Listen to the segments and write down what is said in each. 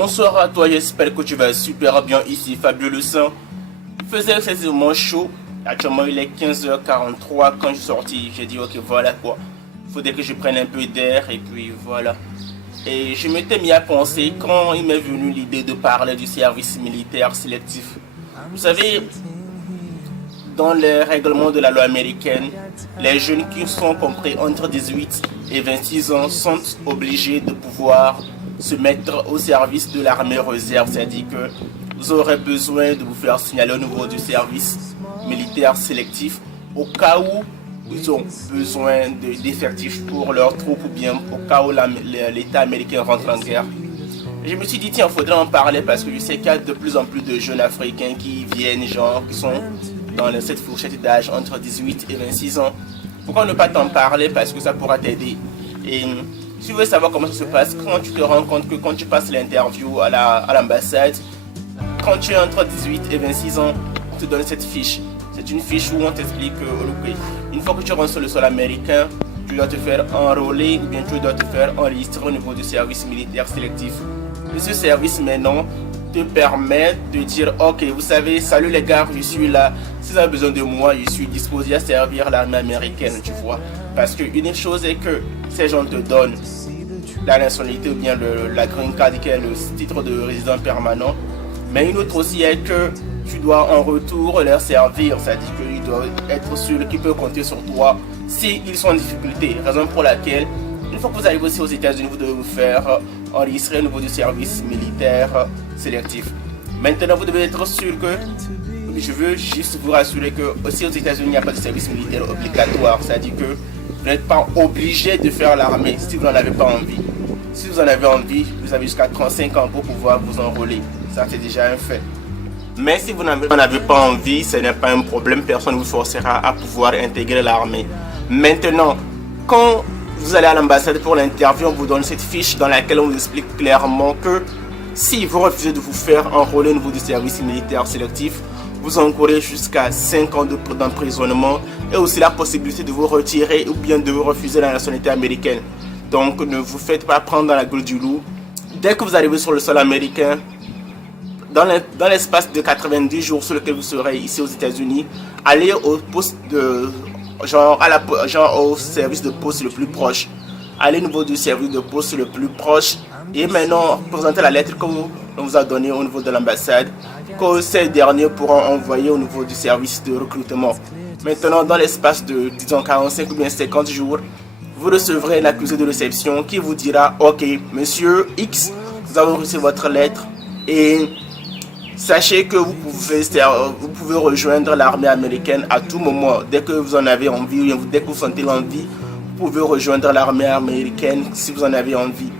Bonsoir à toi, j'espère que tu vas super bien ici, Fabio Le Saint. Il faisait excessivement chaud, actuellement il est 15h43 quand je suis sorti, j'ai dit ok voilà quoi, faudrait que je prenne un peu d'air et puis voilà. Et je m'étais mis à penser quand il m'est venu l'idée de parler du service militaire sélectif. Vous savez, dans les règlements de la loi américaine, les jeunes qui sont compris entre 18 et 26 ans sont obligés de pouvoir se mettre au service de l'armée réserve. C'est-à-dire que vous aurez besoin de vous faire signaler au niveau du service militaire sélectif au cas où ils ont besoin d'effectifs pour leurs troupes ou bien au cas où l'État américain rentre en guerre. Je me suis dit, tiens, il faudrait en parler parce que je sais qu'il y a de plus en plus de jeunes africains qui viennent, genre, qui sont dans cette fourchette d'âge entre 18 et 26 ans. Pourquoi ne pas t'en parler? Parce que ça pourra t'aider. Et si tu veux savoir comment ça se passe, quand tu te rends compte que quand tu passes l'interview à l'ambassade, quand tu es entre 18 et 26 ans, on te donne cette fiche. C'est une fiche où on t'explique que une fois que tu rentres sur le sol américain, tu dois te faire enrôler ou bien tu dois te faire enregistrer au niveau du service militaire sélectif. Et ce service maintenant te permet de dire ok, vous savez, salut les gars, je suis là, si vous avez besoin de moi, je suis disposé à servir l'armée américaine, tu vois. Parce qu'une chose est que ces gens te donnent la nationalité ou bien la green card qui est le titre de résident permanent, mais une autre aussi est que tu dois en retour leur servir, c'est-à-dire qu'ils doivent être sûrs qu'ils peuvent compter sur toi s'ils sont en difficulté, raison pour laquelle une fois que vous arrivez aussi aux États-Unis, vous devez vous faire enregistrer au niveau du service militaire sélectif. Maintenant, vous devez être sûr que, je veux juste vous rassurer que aussi aux États-Unis, il n'y a pas de service militaire obligatoire, c'est-à-dire que vous n'êtes pas obligé de faire l'armée si vous n'en avez pas envie. Si vous en avez envie, vous avez jusqu'à 35 ans pour pouvoir vous enrôler. Ça, c'est déjà un fait. Mais si vous n'en avez pas envie, ce n'est pas un problème, personne ne vous forcera à pouvoir intégrer l'armée. Maintenant, quand vous allez à l'ambassade pour l'interview, on vous donne cette fiche dans laquelle on vous explique clairement que si vous refusez de vous faire enrôler au niveau du service militaire sélectif, vous encourez jusqu'à 5 ans d'emprisonnement et aussi la possibilité de vous retirer ou bien de vous refuser la nationalité américaine. Donc ne vous faites pas prendre dans la gueule du loup. Dès que vous arrivez sur le sol américain, dans l'espace de 90 jours sur lequel vous serez ici aux États-Unis, allez au poste de au service de poste le plus proche. Allez au niveau du service de poste le plus proche et maintenant présentez la lettre qu'on vous a donnée au niveau de l'ambassade, que ces derniers pourront envoyer au niveau du service de recrutement. Maintenant, dans l'espace de disons 45 ou bien 50 jours, vous recevrez l'accusé de réception qui vous dira ok, monsieur X, vous avez reçu votre lettre et sachez que vous pouvez rejoindre l'armée américaine à tout moment. Dès que vous en avez envie, ou dès que vous sentez l'envie, vous pouvez rejoindre l'armée américaine si vous en avez envie.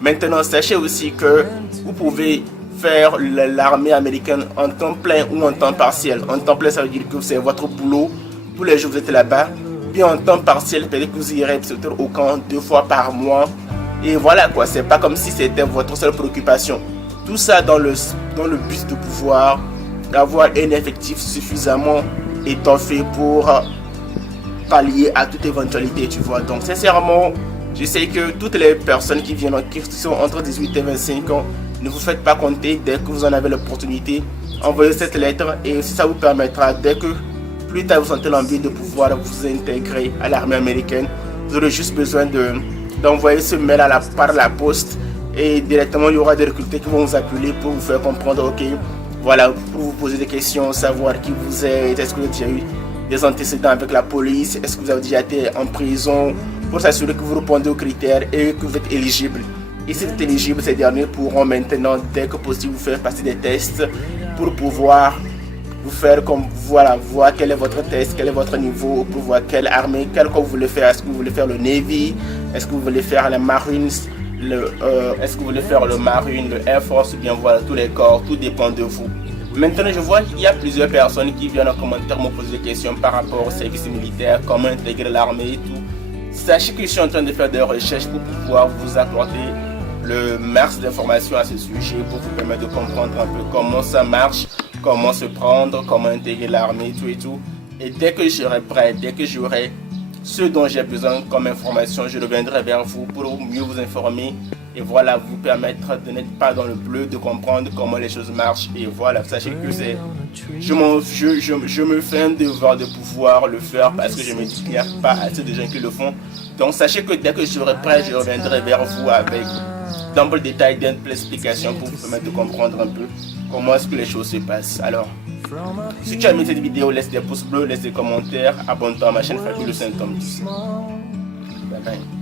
Maintenant, sachez aussi que vous pouvez faire l'armée américaine en temps plein ou en temps partiel. En temps plein, ça veut dire que c'est votre boulot. Tous les jours, vous êtes là-bas. Puis en temps partiel, peut-être que vous irez au camp 2 fois par mois. Et voilà quoi, c'est pas comme si c'était votre seule préoccupation. Tout ça dans le but de pouvoir avoir un effectif suffisamment étoffé pour pallier à toute éventualité, tu vois. Donc sincèrement, je sais que toutes les personnes qui sont entre 18 et 25 ans, ne vous faites pas compter. Dès que vous en avez l'opportunité, envoyez cette lettre et si ça vous permettra, dès que plus tard vous sentez l'envie de pouvoir vous intégrer à l'armée américaine, vous aurez juste besoin d'envoyer ce mail par la poste. Et directement, il y aura des recruteurs qui vont vous appeler pour vous faire comprendre, ok, voilà, pour vous poser des questions, savoir qui vous êtes, est-ce que vous avez déjà eu des antécédents avec la police, est-ce que vous avez déjà été en prison, pour s'assurer que vous répondez aux critères et que vous êtes éligible. Et si vous êtes éligible, ces derniers pourront maintenant, dès que possible, vous faire passer des tests pour pouvoir vous faire comme, voilà, voir quel est votre test, quel est votre niveau, pour voir quelle armée, quel corps vous voulez faire, est-ce que vous voulez faire le Navy, est-ce que vous voulez faire la Marines, est-ce que vous voulez faire le Marine, le Air Force, ou bien voilà, tous les corps, tout dépend de vous. Maintenant, je vois qu'il y a plusieurs personnes qui viennent en commentaire me poser des questions par rapport au service militaire, comment intégrer l'armée et tout. Sachez que je suis en train de faire des recherches pour pouvoir vous apporter le max d'informations à ce sujet, pour vous permettre de comprendre un peu comment ça marche, comment se prendre, comment intégrer l'armée et tout. Et dès que je serai prêt, dès que j'aurai ce dont j'ai besoin comme information. Je reviendrai vers vous pour mieux vous informer et voilà, vous permettre de n'être pas dans le bleu, de comprendre comment les choses marchent. Et voilà, sachez que je me fais un devoir de pouvoir le faire parce que je me dis qu'il n'y a pas assez de gens qui le font. Donc sachez que dès que je serai prêt, je reviendrai vers vous avec d'ample détail, d'ample explication pour vous permettre de comprendre un peu comment est-ce que les choses se passent. Alors, si tu as aimé cette vidéo, laisse des pouces bleus, laisse des commentaires, abonne-toi à ma chaîne Fabulous Symptoms. Bye bye.